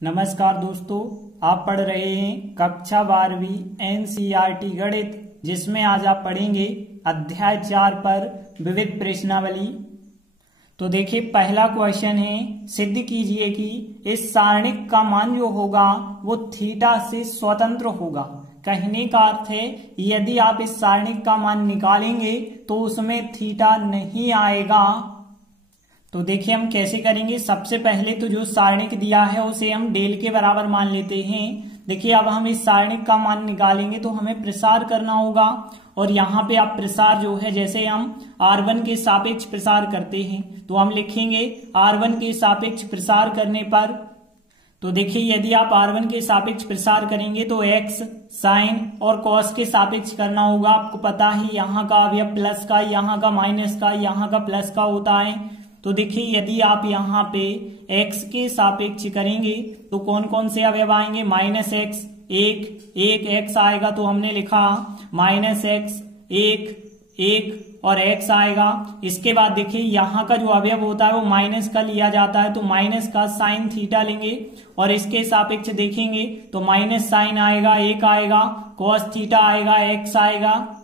नमस्कार दोस्तों, आप पढ़ रहे हैं कक्षा 12वीं एनसीईआरटी गणित, जिसमें आज आप पढ़ेंगे अध्याय 4 पर विविध प्रश्नावली। तो देखिए, पहला क्वेश्चन है, सिद्ध कीजिए कि इस सारणिक का मान जो होगा वो थीटा से स्वतंत्र होगा। कहने का अर्थ है, यदि आप इस सारणिक का मान निकालेंगे तो उसमें थीटा नहीं आएगा। तो देखिए हम कैसे करेंगे। सबसे पहले तो जो सारणिक दिया है उसे हम डेल के बराबर मान लेते हैं। देखिए अब हम इस सारणिक का मान निकालेंगे तो हमें प्रसार करना होगा, और यहाँ पे आप प्रसार जो है, जैसे हम r1 के सापेक्ष प्रसार करते हैं तो हम लिखेंगे r1 के सापेक्ष प्रसार करने पर। तो देखिए यदि आप r1 के सापेक्ष प्रसार करेंगे तो x साइन और कॉस के सापेक्ष करना होगा। आपको पता ही यहाँ का अवयव प्लस का, यहाँ का माइनस का, यहाँ का प्लस का होता है। तो देखिए यदि आप यहाँ पे x के सापेक्ष करेंगे तो कौन कौन से अवयव आएंगे, माइनस एक्स एक x आएगा, तो हमने लिखा माइनस एक्स एक और x आएगा। इसके बाद देखिए यहाँ का जो अवयव होता है वो माइनस का लिया जाता है, तो माइनस का साइन थीटा लेंगे और इसके सापेक्ष देखेंगे तो माइनस साइन आएगा, एक आएगा, कॉस थीटा आएगा, x आएगा।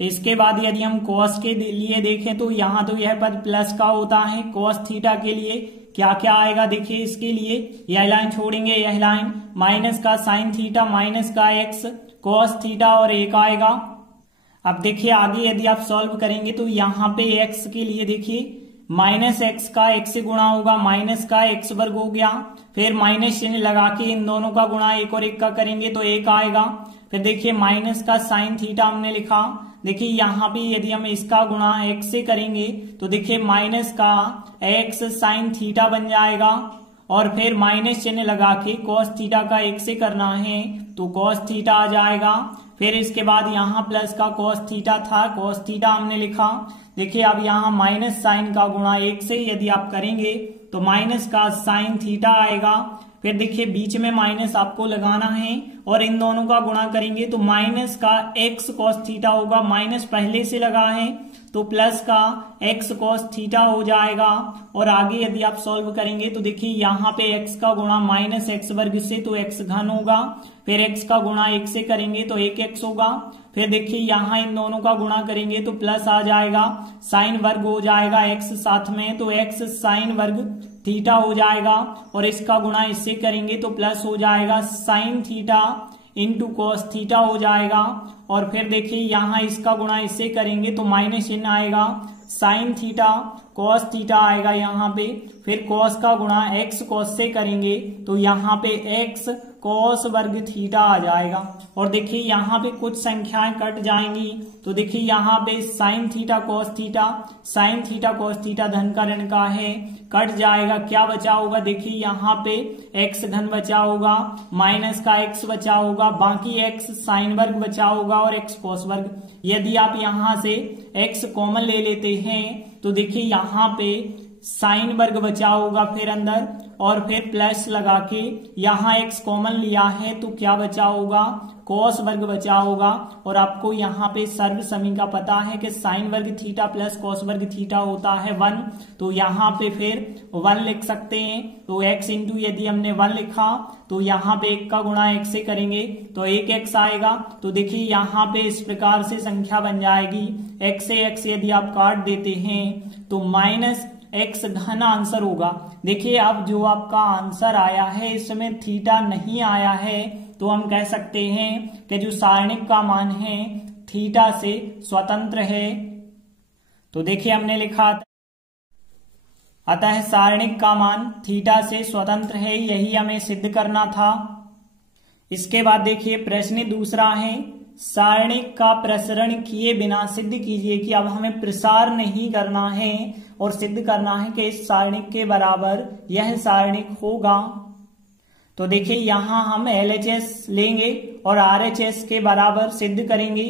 इसके बाद यदि हम कॉस के लिए देखें तो यहाँ तो यह पद प्लस का होता है। कॉस थीटा के लिए क्या क्या आएगा, देखिए इसके लिए यह लाइन छोड़ेंगे, यह लाइन माइनस का साइन थीटा, माइनस का एक्स, कॉस थीटा और एक आएगा। अब देखिए आगे यदि आप सॉल्व करेंगे तो यहाँ पे एक्स के लिए देखिए माइनस एक्स का एक्स से गुणा होगा, माइनस का एक्स वर्ग हो गया, फिर माइनस चिन्ह लगा के इन दोनों का गुणा एक और एक का करेंगे तो एक आएगा। फिर देखिए माइनस का साइन थीटा हमने लिखा। देखिए यहाँ पे यदि हम इसका गुणा एक्स से करेंगे तो देखिए माइनस का एक्स साइन थीटा बन जाएगा, और फिर माइनस चिन्ह लगा के कॉस थीटा का एक से करना है तो कॉस थीटा आ जाएगा। फिर इसके बाद यहाँ प्लस का कॉस थीटा था, कॉस थीटा हमने लिखा। देखिए अब यहाँ माइनस साइन का गुणा एक से यदि आप करेंगे तो माइनस का साइन थीटा आएगा। फिर देखिए बीच में माइनस आपको लगाना है और इन दोनों का गुणा करेंगे तो माइनस का एक्स कॉस थीटा होगा, माइनस पहले से लगा है तो प्लस का एक्स कॉस थीटा हो जाएगा। और आगे यदि आप सॉल्व करेंगे तो देखिए यहाँ पे एक्स का गुणा माइनस एक्स वर्ग से तो एक्स घन होगा, फिर एक्स का गुणा एक से करेंगे तो एक एक्स होगा। फिर देखिए यहाँ इन दोनों का गुणा करेंगे तो प्लस आ जाएगा, साइन वर्ग हो जाएगा एक्स साथ में, तो एक्स साइन वर्ग थीटा हो जाएगा, और इसका गुणा इससे करेंगे तो प्लस हो जाएगा sine theta into cos theta हो जाएगा। और फिर देखिए यहाँ इसका गुणा इससे करेंगे तो माइनस चिन्ह आएगा, साइन थीटा कॉस थीटा आएगा यहाँ पे, फिर कॉस का गुणा एक्स कॉस से करेंगे तो यहाँ पे एक्स कॉस वर्ग थीटा आ जाएगा। और देखिए यहाँ पे कुछ संख्याएं कट जाएंगी, तो देखिए यहाँ पे sine theta cos theta, sine theta cos theta धन का ऋण का है, कट जाएगा, क्या बचा होगा, देखिए यहाँ पे एक्स धन बचा होगा, माइनस का एक्स बचा होगा, बाकी एक्स साइन वर्ग बचा होगा और एक्स कॉस वर्ग। यदि आप यहाँ से एक्स कॉमन ले लेते हैं तो देखिए यहाँ पे साइन वर्ग बचा होगा फिर अंदर, और फिर प्लस लगा के यहाँ एक्स कॉमन लिया है तो क्या बचा होगा, कॉस वर्ग बचा होगा। और आपको यहाँ पे सर्व समी का पता है कि साइन वर्ग थीटा प्लस कॉस वर्ग थीटा होता है 1, तो यहाँ पे फिर 1 लिख सकते हैं। तो x इंटू यदि हमने 1 लिखा तो यहाँ पे 1 का गुणा x से करेंगे तो 1x आएगा। तो देखिए यहाँ पे इस प्रकार से संख्या बन जाएगी, x से x यदि आप काट देते हैं तो माइनस एक्स घन आंसर होगा। देखिए अब जो आपका आंसर आया है इसमें थीटा नहीं आया है, तो हम कह सकते हैं कि जो सारणिक का मान है थीटा से स्वतंत्र है। तो देखिए हमने लिखा अतः सारणिक का मान थीटा से स्वतंत्र है, यही हमें सिद्ध करना था। इसके बाद देखिए प्रश्न दूसरा है, सारणिक का प्रसरण किए बिना सिद्ध कीजिए कि अब हमें प्रसार नहीं करना है और सिद्ध करना है कि इस सारणिक के बराबर यह सारणिक होगा। तो देखिए यहाँ हम LHS लेंगे और RHS के बराबर सिद्ध करेंगे।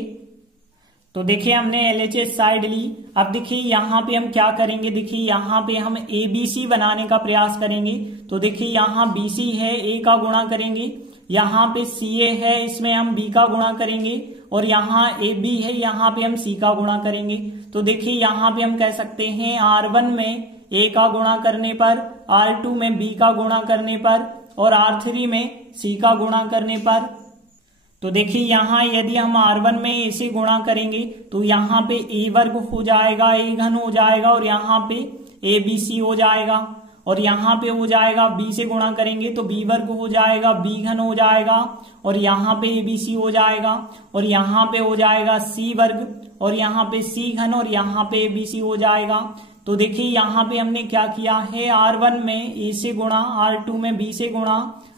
तो देखिए हमने LHS साइड ली। अब देखिए यहाँ पे हम क्या करेंगे, देखिए यहाँ पे हम ABC बनाने का प्रयास करेंगे। तो देखिए यहाँ BC है, A का गुणा करेंगे, यहाँ पे CA है, इसमें हम B का गुणा करेंगे, और यहाँ AB है, यहाँ पे हम C का गुणा करेंगे। तो देखिए यहाँ पे हम कह सकते हैं R1 में A का गुणा करने पर, R2 में B का गुणा करने पर, और R3 में C का गुणा करने पर। तो देखिए यहाँ यदि हम R1 में A से गुणा करेंगे तो यहाँ पे A वर्ग हो जाएगा, A घन हो जाएगा और यहाँ पे ABC हो जाएगा, और यहाँ पे हो जाएगा B से गुणा करेंगे तो B वर्ग हो जाएगा, B घन हो जाएगा और यहाँ पे ABC हो जाएगा, और यहाँ पे हो जाएगा C वर्ग और यहाँ पे C घन और यहाँ पे ABC हो जाएगा। तो देखिए यहाँ पे हमने क्या किया है, R1 में A से गुणा, R2 में B से गुणा,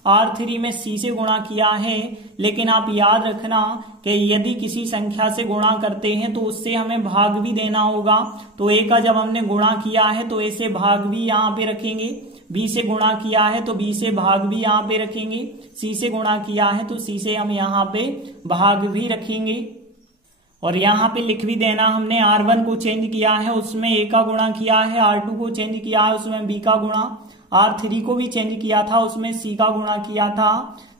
R3 में C से गुणा किया है। लेकिन आप याद रखना कि यदि किसी संख्या से गुणा करते हैं तो उससे हमें भाग भी देना होगा। तो A का जब हमने गुणा किया है तो A से भाग भी यहाँ पे रखेंगे, B से गुणा किया है तो B से भाग भी यहाँ पे रखेंगे, C से गुणा किया है तो C से हम यहाँ पे भाग भी रखेंगे। और यहाँ पे लिख भी देना, हमने R1 को चेंज किया है उसमें A का गुणा किया है, R2 को चेंज किया है उसमें B का गुणा, R3 को भी चेंज किया था उसमें C का गुणा किया था।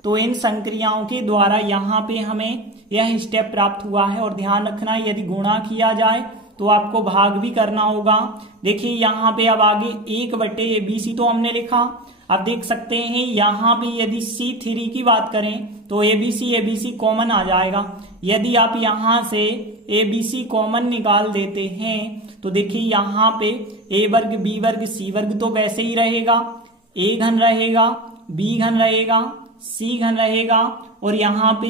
तो इन संक्रियाओं के द्वारा यहाँ पे हमें यह स्टेप प्राप्त हुआ है। और ध्यान रखना यदि गुणा किया जाए तो आपको भाग भी करना होगा। देखिए यहाँ पे अब आगे 1/ABC तो हमने लिखा। अब देख सकते हैं यहाँ पे यदि C3 की बात करें तो ABC कॉमन आ जाएगा। यदि आप यहाँ से ABC कॉमन निकाल देते हैं तो देखिए यहाँ पे A वर्ग B वर्ग C वर्ग तो वैसे ही रहेगा, A घन रहेगा, B घन रहेगा, C घन रहेगा और यहाँ पे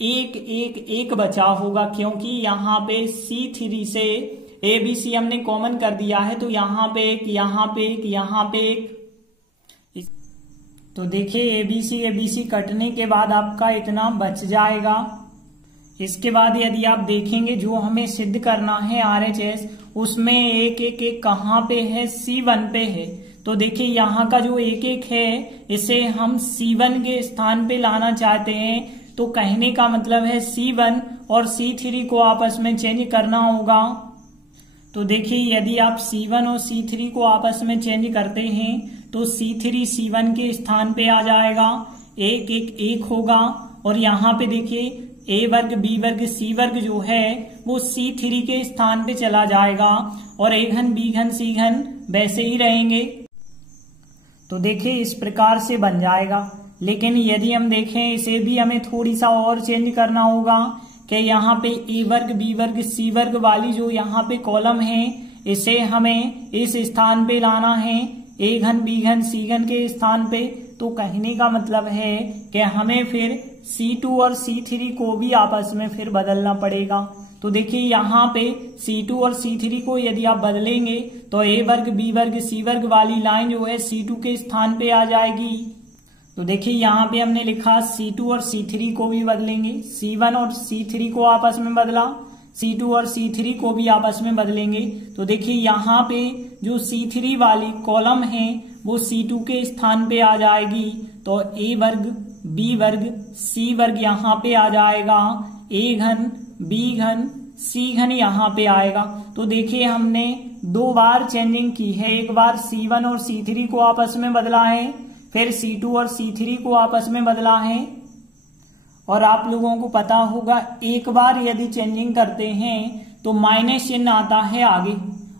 1 बचा होगा, क्योंकि यहाँ पे C3 से ABC हमने कॉमन कर दिया है। तो यहाँ पे एक, यहाँ पे एक, यहाँ पे एक। तो देखिए ABC कटने के बाद आपका इतना बच जाएगा। इसके बाद यदि आप देखेंगे जो हमें सिद्ध करना है RHS, उसमें एक कहाँ पे है, C1 पे है। तो देखिए यहाँ का जो एक है इसे हम C1 के स्थान पे लाना चाहते हैं। तो कहने का मतलब है C1 और C3 को आपस में चेंज करना होगा। तो देखिए यदि आप C1 और C3 को आपस में चेंज करते हैं तो C3 C1 के स्थान पे आ जाएगा, 1 होगा। और यहाँ पे देखिए A वर्ग B वर्ग C वर्ग जो है वो C3 के स्थान पे चला जाएगा और A घन B घन C घन वैसे ही रहेंगे। तो देखिए इस प्रकार से बन जाएगा। लेकिन यदि हम देखें इसे भी हमें थोड़ी सा और चेंज करना होगा कि यहाँ पे A वर्ग B वर्ग C वर्ग वाली जो यहाँ पे कॉलम है इसे हमें इस स्थान पे लाना है, A घन B घन C घन के स्थान पे। तो कहने का मतलब है कि हमें फिर C2 और C3 को भी आपस में फिर बदलना पड़ेगा। तो देखिए यहाँ पे C2 और C3 को यदि आप बदलेंगे तो A वर्ग B वर्ग C वर्ग वाली लाइन जो है C2 के स्थान पे आ जाएगी। तो देखिए यहाँ पे हमने लिखा C2 और C3 को भी बदलेंगे, C1 और C3 को आपस में बदला, C2 और C3 को भी आपस में बदलेंगे। तो देखिए यहाँ पे जो C3 वाली कॉलम है वो C2 के स्थान पे आ जाएगी। तो A वर्ग B वर्ग C वर्ग यहाँ पे आ जाएगा, A घन B घन C घन यहाँ पे आएगा। तो देखिए हमने 2 बार चेंजिंग की है, एक बार C1 और C3 को आपस में बदला है, फिर C2 और C3 को आपस में बदला है। और आप लोगों को पता होगा एक बार यदि चेंजिंग करते हैं तो माइनस चिन्ह आता है आगे,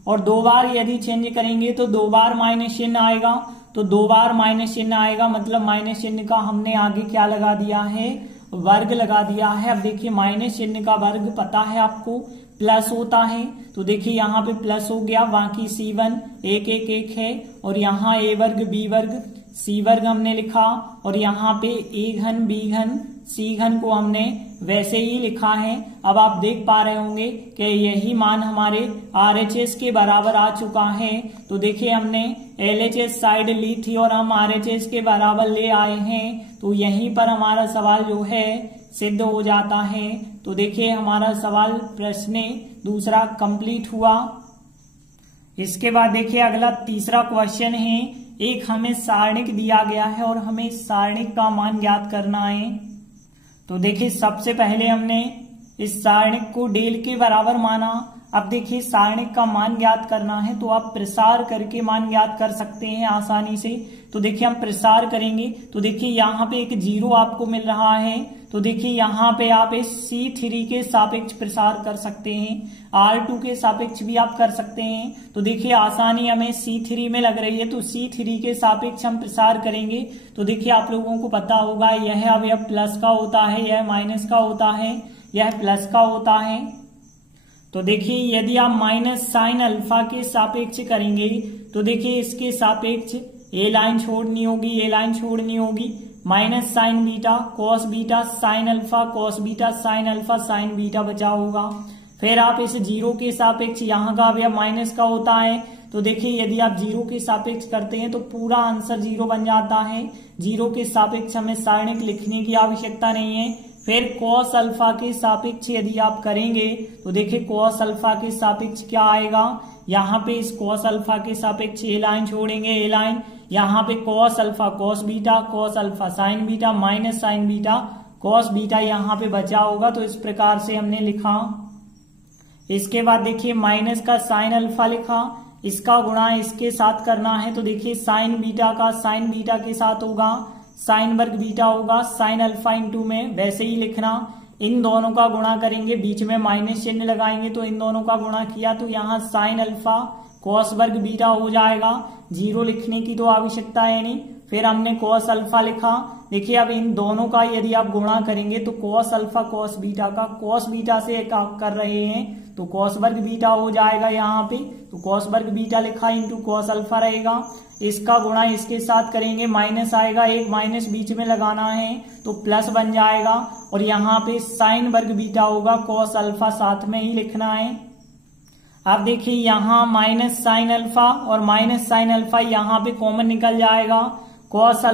और 2 बार यदि चेंज करेंगे तो 2 बार माइनस चिन्ह आएगा। तो 2 बार माइनस चिन्ह आएगा मतलब माइनस चिन्ह का हमने आगे क्या लगा दिया है, वर्ग लगा दिया है। अब देखिए माइनस चिन्ह का वर्ग पता है आपको प्लस होता है। तो देखिए यहाँ पे प्लस हो गया, बाकी C1 1 है और यहाँ A वर्ग B वर्ग C वर्ग हमने लिखा और यहाँ पे A घन B घन C घन को हमने वैसे ही लिखा है। अब आप देख पा रहे होंगे कि यही मान हमारे RHS के बराबर आ चुका है। तो देखिए हमने LHS साइड ली थी और हम RHS के बराबर ले आए हैं। तो यहीं पर हमारा सवाल जो है सिद्ध हो जाता है। तो देखिए हमारा सवाल प्रश्न दूसरा कंप्लीट हुआ। इसके बाद देखिए अगला तीसरा क्वेश्चन है। एक हमें सारणिक दिया गया है और हमें सारणिक का मान ज्ञात करना है। तो देखिए सबसे पहले हमने इस सारणिक को डेल के बराबर माना। अब देखिए सारणिक का मान ज्ञात करना है तो आप प्रसार करके मान ज्ञात कर सकते हैं आसानी से। तो देखिए हम प्रसार करेंगे तो देखिए यहाँ पे एक 0 आपको मिल रहा है। तो देखिए यहाँ पे आप इस C3 के सापेक्ष प्रसार कर सकते हैं, R2 के सापेक्ष भी आप कर सकते हैं। तो देखिए आसानी हमें C3 में लग रही है, तो C3 के सापेक्ष हम प्रसार करेंगे। तो देखिए आप लोगों को पता होगा यह अवयव प्लस का होता है, यह माइनस का होता है, यह प्लस का होता है। तो देखिए यदि आप माइनस साइन अल्फा के सापेक्ष करेंगे तो देखिए इसके सापेक्ष ए लाइन छोड़नी होगी, ए लाइन छोड़नी होगी, minus sign beta cos beta sine alpha cos beta sine alpha sign beta बचा होगा। फिर आप इस जीरो के सापेक्ष, यहाँ का अवयव माइनस का होता है, तो देखिए यदि आप जीरो के सापेक्ष करते हैं तो पूरा आंसर जीरो बन जाता है। जीरो के सापेक्ष हमें सारणिक लिखने की आवश्यकता नहीं है। फिर कॉस अल्फा के सापेक्ष यदि आप करेंगे तो देखिए कॉस अल्फा के सापेक्ष क्या आएगा, यहाँ पे इस कॉस अल्फा के सापेक्ष ए लाइन छोड़ेंगे, ए लाइन, यहाँ पे cos alpha cos alpha sign beta minus sign beta cos beta यहाँ पे बचा होगा। तो इस प्रकार से हमने लिखा। इसके बाद देखिए माइनस का साइन अल्फा लिखा, इसका गुणा इसके साथ करना है, तो देखिए साइन बीटा का साइन बीटा के साथ होगा, साइन वर्ग बीटा होगा, साइन अल्फा इंटू में वैसे ही लिखना। इन दोनों का गुणा करेंगे, बीच में माइनस चिन्ह लगाएंगे, तो इन दोनों का गुणा किया तो यहाँ साइन अल्फा कॉस वर्ग बीटा हो जाएगा। जीरो लिखने की तो आवश्यकता है नहीं। फिर हमने कॉस अल्फा लिखा। देखिए अब इन दोनों का यदि आप गुणा करेंगे तो कॉस अल्फा कॉस बीटा का, कॉस बीटा से एक आप कर रहे हैं तो कॉस वर्ग बीटा हो जाएगा यहाँ पे, तो कॉस वर्ग बीटा लिखा इंटू कॉस अल्फा रहेगा। इसका गुणा इसके साथ करेंगे, माइनस आएगा, एक माइनस बीच में लगाना है तो प्लस बन जाएगा, और यहाँ पे साइन वर्ग बीटा होगा, कॉस अल्फा साथ में ही लिखना है। अब देखिए यहाँ माइनस साइन अल्फा और माइनस साइन अल्फा यहाँ पे कॉमन निकल जाएगा, कॉस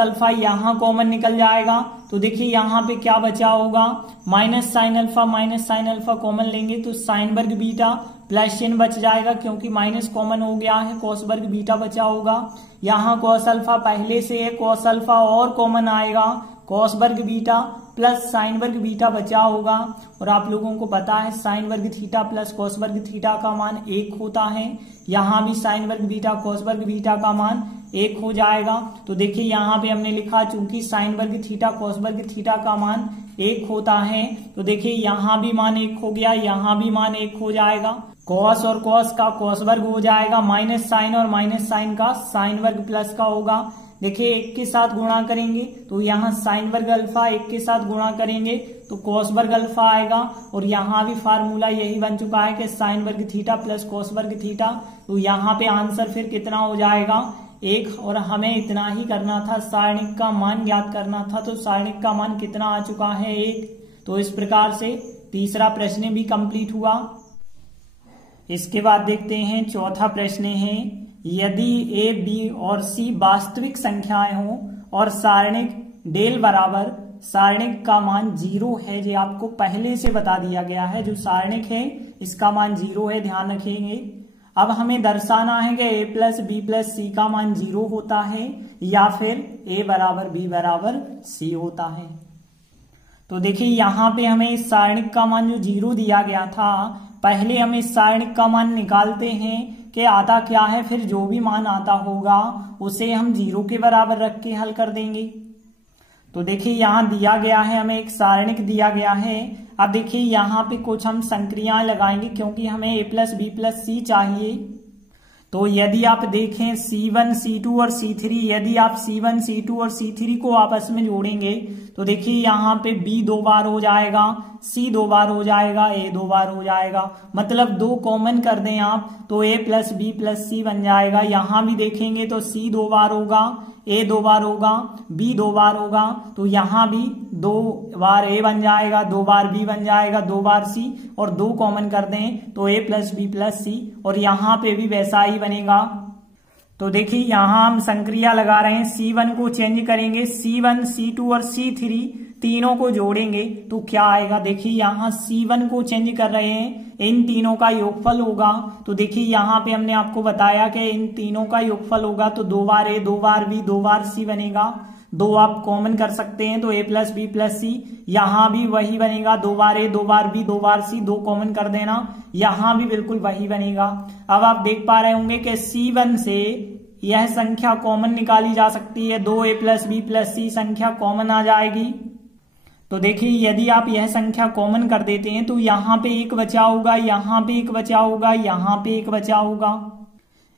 अल्फा यहाँ कॉमन निकल जाएगा। तो देखिए यहाँ पे क्या बचा होगा, माइनस साइन अल्फा कॉमन लेंगे तो साइन वर्ग बीटा प्लस चिन्ह बच जाएगा, क्योंकि माइनस कॉमन हो गया है, कॉस वर्ग बीटा बचा होगा। यहाँ कॉस अल्फा पहले से है, कॉस अल्फा और कॉमन आएगा, कॉस वर्ग बीटा प्लस साइन वर्ग बीटा बचा होगा। और आप लोगों को पता है साइन वर्ग थीटा प्लस कॉस वर्ग थीटा का मान 1 होता है। यहाँ भी साइन वर्ग बीटा कॉस वर्ग बीटा का मान 1 हो जाएगा। तो देखिए यहाँ पे हमने लिखा चूंकि साइन वर्ग थीटा कॉस वर्ग थीटा का मान 1 होता है, तो देखिए यहाँ भी मान 1 हो गया, यहाँ भी मान 1 हो जाएगा। कॉस और कॉस का कॉस वर्ग हो जाएगा, माइनस साइन और माइनस साइन का साइन वर्ग प्लस का होगा। देखिए एक के साथ गुणा करेंगे तो यहाँ साइन वर्ग अल्फा, एक के साथ गुणा करेंगे तो कॉस वर्ग अल्फा आएगा, और यहाँ भी फार्मूला यही बन चुका है कि साइन वर्ग थीटा प्लस कॉस वर्ग थीटा। तो यहाँ पे आंसर फिर कितना हो जाएगा, 1, और हमें इतना ही करना था, सारणिक का मान ज्ञात करना था। तो सारणिक का मान कितना आ चुका है, 1। तो इस प्रकार से तीसरा प्रश्न भी कंप्लीट हुआ। इसके बाद देखते हैं चौथा प्रश्न है, यदि ए बी और सी वास्तविक संख्याएं हों और सारणिक डेल बराबर सारणिक का मान 0 है, जो आपको पहले से बता दिया गया है, जो सारणिक है इसका मान 0 है, ध्यान रखेंगे। अब हमें दर्शाना है कि a प्लस बी प्लस सी का मान 0 होता है या फिर a बराबर b बराबर c होता है। तो देखिए यहाँ पे हमें इस सारणिक का मान जो 0 दिया गया था, पहले हम इस सारणिक का मान निकालते हैं कि आता क्या है, फिर जो भी मान आता होगा उसे हम 0 के बराबर रख के हल कर देंगे। तो देखिए यहाँ दिया गया है, हमें एक सारणिक दिया गया है। अब देखिए यहाँ पे कुछ हम संक्रियाएं लगाएंगे, क्योंकि हमें a प्लस बी प्लस सी चाहिए। तो यदि आप देखें C1, C2 और C3, यदि आप C1, C2 और C3 को आपस में जोड़ेंगे तो देखिए यहाँ पे B 2 बार हो जाएगा, C 2 बार हो जाएगा, A 2 बार हो जाएगा, मतलब 2 कॉमन कर दें आप तो A प्लस बी प्लस सी बन जाएगा। यहाँ भी देखेंगे तो C 2 बार होगा, A 2 बार होगा, B 2 बार होगा, तो यहाँ भी 2 बार A बन जाएगा, 2 बार B बन जाएगा, 2 बार C, और 2 कॉमन कर दें तो A प्लस बी प्लस सी, और यहाँ पे भी वैसा ही बनेगा। तो देखिए यहाँ हम संक्रिया लगा रहे हैं, C1 को चेंज करेंगे, C1, C2 और C3 तीनों को जोड़ेंगे तो क्या आएगा। देखिए यहाँ C1 को चेंज कर रहे हैं, इन तीनों का योगफल होगा। तो देखिए यहाँ पे हमने आपको बताया कि इन तीनों का योगफल होगा तो 2 बार A, 2 bar B, 2 bar C बनेगा। 2 आप कॉमन कर सकते हैं तो A प्लस बी प्लस सी, यहाँ भी वही बनेगा, 2 बार A, 2 bar B, 2 bar C, 2 common कर देना, यहाँ भी बिल्कुल वही बनेगा। अब आप देख पा रहे होंगे कि C1 से यह संख्या कॉमन निकाली जा सकती है, 2A प्लस बी प्लस सी संख्या कॉमन आ जाएगी। तो देखिए यदि आप यह संख्या कॉमन कर देते हैं तो यहाँ पे एक बचा होगा, यहाँ पे एक बचा होगा, यहाँ पे एक बचा होगा।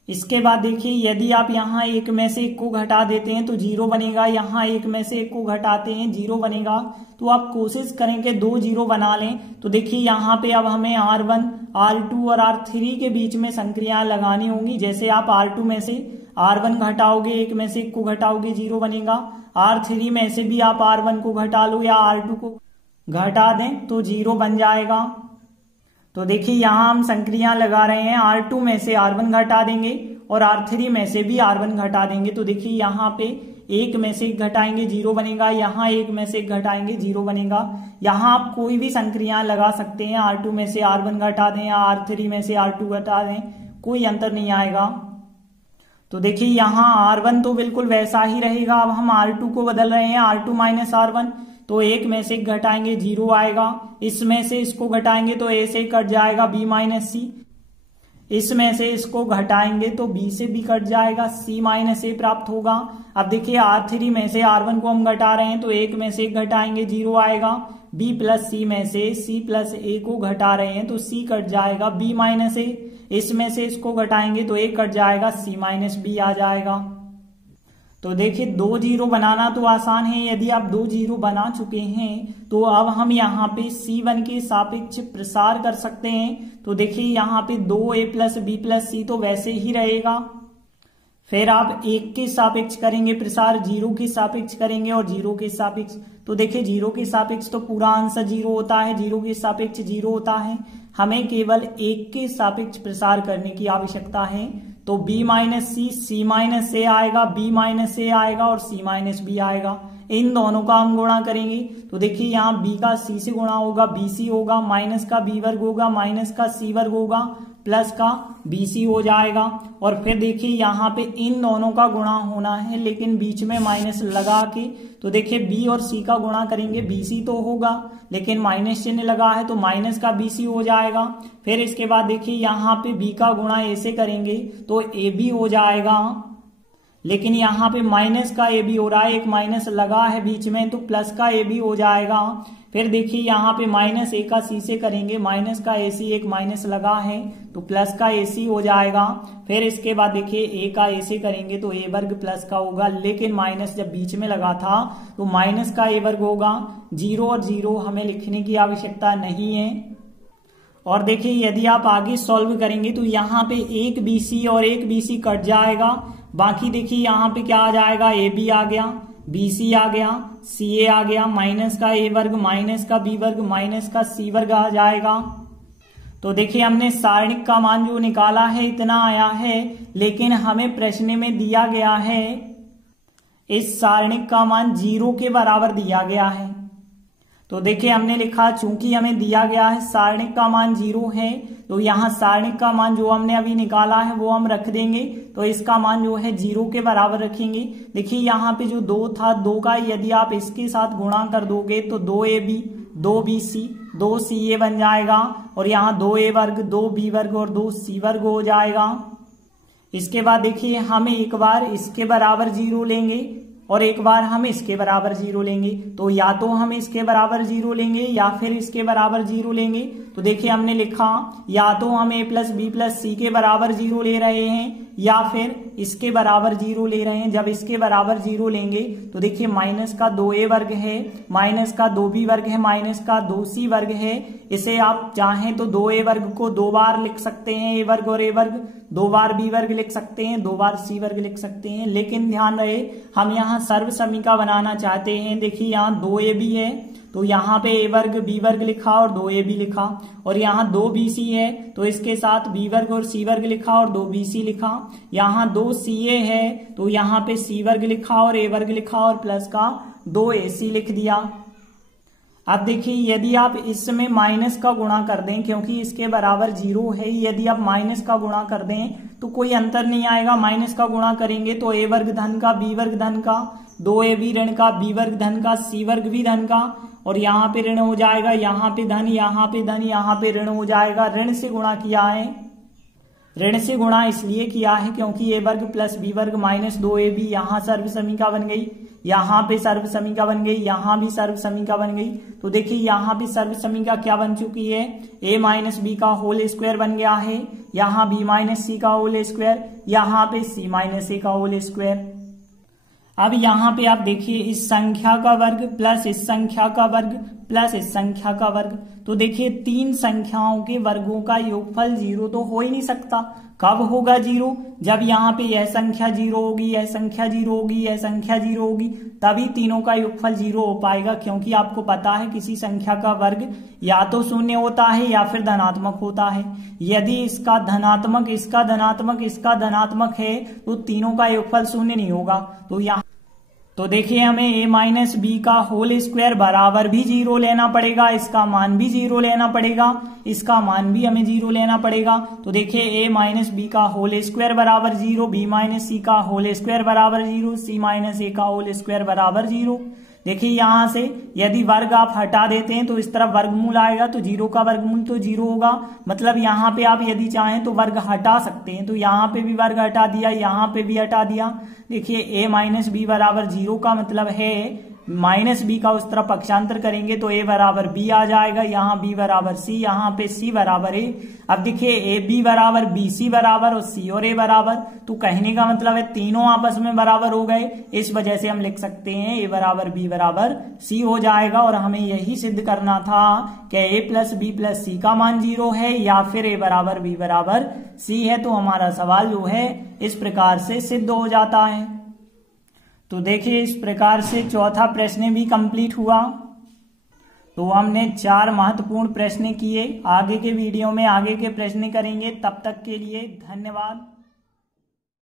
इसके बाद देखिए यदि आप यहाँ एक में से एक को घटा देते हैं तो 0 बनेगा, यहाँ एक में से एक को घटाते हैं 0 बनेगा। तो आप कोशिश करें कि 2 0 बना लें। तो देखिए यहाँ पे अब हमें R1, R2 और R3 के बीच में संक्रियाएं लगानी होंगी। जैसे आप R2 में से R1 घटाओगे, एक में से एक को घटाओगे 0 बनेगा। R3 में से भी आप R1 को घटा लो या R2 को घटा दें तो 0 बन जाएगा। तो देखिए यहाँ हम संक्रिया लगा रहे हैं, R2 में से R1 घटा देंगे और R3 में से भी R1 घटा देंगे। तो देखिए यहाँ पे एक में से एक घटाएंगे 0 बनेगा, यहाँ एक में से एक घटाएंगे 0 बनेगा। यहाँ आप कोई भी संक्रिया लगा सकते हैं, R2 में से R1 घटा दें या R3 में से R2 घटा दें, कोई अंतर नहीं आएगा। तो देखिए यहाँ R1 तो बिल्कुल वैसा ही रहेगा। अब हम R2 को बदल रहे हैं, R2 माइनस R1, तो एक में से घटाएंगे 0 आएगा। इसमें से इसको घटाएंगे तो A से कट जाएगा B माइनस C, इसमें से इसको घटाएंगे तो B से B कट जाएगा, C माइनस A प्राप्त होगा। अब देखिए R3 में से R1 को हम घटा रहे हैं तो एक में से घटाएंगे 0 आएगा। B प्लस C में से C प्लस A को घटा रहे हैं तो C कट जाएगा B माइनस A, इसमें से इसको घटाएंगे तो A कट जाएगा, C माइनस B आ जाएगा। तो देखिए 2 0 बनाना तो आसान है। यदि आप 2 0 बना चुके हैं तो अब हम यहाँ पे C1 के सापेक्ष प्रसार कर सकते हैं। तो देखिए यहाँ पे 2A plus B plus C तो वैसे ही रहेगा। फिर आप 1 के सापेक्ष करेंगे प्रसार, 0 के सापेक्ष करेंगे और 0 के सापेक्ष। तो देखिए 0 के सापेक्ष तो पूरा आंसर 0 होता है, 0 के सापेक्ष 0 होता है। हमें केवल 1 के सापेक्ष प्रसार करने की आवश्यकता है। तो B minus C, C minus A आएगा, B माइनस A आएगा और C माइनस B आएगा। इन दोनों का हम गुणा करेंगे तो देखिए यहाँ B का C से गुणा होगा, BC होगा, माइनस का B वर्ग होगा, माइनस का C वर्ग होगा, प्लस का BC हो जाएगा। और फिर देखिए यहाँ पे इन दोनों का गुणा होना है लेकिन बीच में माइनस लगा के। तो देखिए B और C का गुणा करेंगे, BC तो होगा लेकिन माइनस चिन्ह लगा है तो माइनस का BC हो जाएगा। फिर इसके बाद देखिए यहाँ पे B का गुणा A से करेंगे तो AB हो जाएगा, लेकिन यहाँ पे माइनस का AB हो रहा है, एक माइनस लगा है बीच में तो प्लस का AB हो जाएगा। फिर देखिए यहाँ पे माइनस A का C से करेंगे, माइनस का AC, एक माइनस लगा है तो प्लस का AC हो जाएगा। फिर इसके बाद देखिए A का A से करेंगे तो A वर्ग प्लस का होगा, लेकिन माइनस जब बीच में लगा था तो माइनस का A वर्ग होगा। 0 और 0 हमें लिखने की आवश्यकता नहीं है। और देखिए यदि आप आगे सॉल्व करेंगे तो यहाँ पे एक BC और एक BC कट जाएगा। बाकी देखिए यहाँ पे क्या आ जाएगा, AB आ गया, BC आ गया, CA आ गया, माइनस का A वर्ग, माइनस का B वर्ग, माइनस का C वर्ग आ जाएगा। तो देखिए हमने सारणिक का मान जो निकाला है इतना आया है, लेकिन हमें प्रश्न में दिया गया है इस सारणिक का मान 0 के बराबर दिया गया है। तो देखिए हमने लिखा चूंकि हमें दिया गया है सारणिक का मान 0 है तो यहाँ सारणिक का मान जो हमने अभी निकाला है वो हम रख देंगे। तो इसका मान जो है 0 के बराबर रखेंगे। देखिए यहाँ पे जो 2 था, 2 का यदि आप इसके साथ गुणा कर दोगे तो 2AB, 2BC, 2CA बन जाएगा और यहाँ 2A वर्ग, 2B वर्ग और 2C वर्ग हो जाएगा। इसके बाद देखिए हम एक बार इसके बराबर 0 लेंगे और एक बार हम इसके बराबर 0 लेंगे। तो या तो हम इसके बराबर 0 लेंगे या फिर इसके बराबर 0 लेंगे। तो देखिए हमने लिखा या तो हम A plus B plus C के बराबर 0 ले रहे हैं या फिर इसके बराबर 0 ले रहे हैं। जब इसके बराबर 0 लेंगे तो देखिए माइनस का 2A वर्ग है, माइनस का 2B वर्ग है, माइनस का 2C वर्ग है। इसे आप चाहें तो 2A वर्ग को 2 बार लिख सकते हैं, A वर्ग और A वर्ग, 2 बार B वर्ग लिख सकते हैं, 2 बार C वर्ग लिख सकते हैं। लेकिन ध्यान रहे हम यहाँ सर्व समीका बनाना चाहते हैं। देखिए यहाँ 2AB है तो यहाँ पे A वर्ग B वर्ग लिखा और 2AB लिखा, और यहाँ 2BC है तो इसके साथ B वर्ग और C वर्ग लिखा और 2BC लिखा। यहाँ 2CA है तो यहाँ पे C वर्ग लिखा और A वर्ग लिखा और प्लस का 2AC लिख दिया। अब देखिए यदि आप इसमें माइनस का गुणा कर दें, क्योंकि इसके बराबर 0 है, यदि आप माइनस का गुणा कर दें तो कोई अंतर नहीं आएगा। माइनस का गुणा करेंगे तो A वर्ग धन का, B वर्ग धन का, 2AB ऋण का, B वर्ग धन का, C वर्ग भी धन का, और यहाँ पे ऋण हो जाएगा, यहाँ पे धन, यहाँ पे धन, यहाँ पे ऋण हो जाएगा। ऋण से गुणा किया है, ऋण से गुणा इसलिए किया है क्योंकि A वर्ग प्लस B वर्ग माइनस 2AB यहाँ सर्व समीका बन गई। यहाँ पे सर्व समीका बन गई, यहाँ भी सर्व समीका बन गई। तो देखिए यहाँ पे सर्व समीका क्या बन चुकी है, a माइनस बी का होल स्क्वायर बन गया है, यहाँ b माइनस सी का होल स्क्वायर, यहाँ पे c माइनस ए का होल स्क्वायर। अब यहाँ पे आप देखिए इस संख्या का वर्ग प्लस इस संख्या का वर्ग प्लस इस संख्या का वर्ग, तो देखिए तीन संख्याओं के वर्गों का योगफल 0 तो हो ही नहीं सकता। कब होगा 0, जब यहाँ पे यह संख्या 0 होगी, यह संख्या 0 होगी, यह संख्या 0 होगी, तभी तीनों का योगफल 0 हो पाएगा। क्योंकि आपको पता है किसी संख्या का वर्ग या तो शून्य होता है या फिर धनात्मक होता है। यदि इसका धनात्मक, इसका धनात्मक, इसका धनात्मक है तो तीनों का योगफल शून्य नहीं होगा। तो यहाँ तो देखिए हमें a माइनस बी का होल स्क्वायर बराबर भी 0 लेना पड़ेगा, इसका मान भी 0 लेना पड़ेगा, इसका मान भी हमें 0 लेना पड़ेगा। तो देखिए a माइनस बी का होल स्क्वायर बराबर 0, b माइनस सी का होल स्क्वायर बराबर 0, c माइनस ए का होल स्क्वायर बराबर 0। देखिए यहाँ से यदि वर्ग आप हटा देते हैं तो इस तरफ वर्गमूल आएगा, तो 0 का वर्गमूल तो 0 होगा। मतलब यहाँ पे आप यदि चाहें तो वर्ग हटा सकते हैं, तो यहाँ पे भी वर्ग हटा दिया, यहाँ पे भी हटा दिया। देखिए a माइनस बी बराबर 0 का मतलब है माइनस बी का उस तरफ पक्षांतर करेंगे तो a बराबर b आ जाएगा, यहाँ b बराबर c, यहाँ पे c बराबर a। अब देखिए ए बी बराबर बी सी बराबर और c और a बराबर, तो कहने का मतलब है तीनों आपस में बराबर हो गए। इस वजह से हम लिख सकते हैं a बराबर b बराबर c हो जाएगा। और हमें यही सिद्ध करना था कि a प्लस बी प्लस सी का मान 0 है या फिर a बराबर b बराबर c है। तो हमारा सवाल जो है इस प्रकार से सिद्ध हो जाता है। तो देखिए इस प्रकार से चौथा प्रश्न भी कंप्लीट हुआ। तो हमने 4 महत्वपूर्ण प्रश्न किए। आगे के वीडियो में आगे के प्रश्न करेंगे। तब तक के लिए धन्यवाद।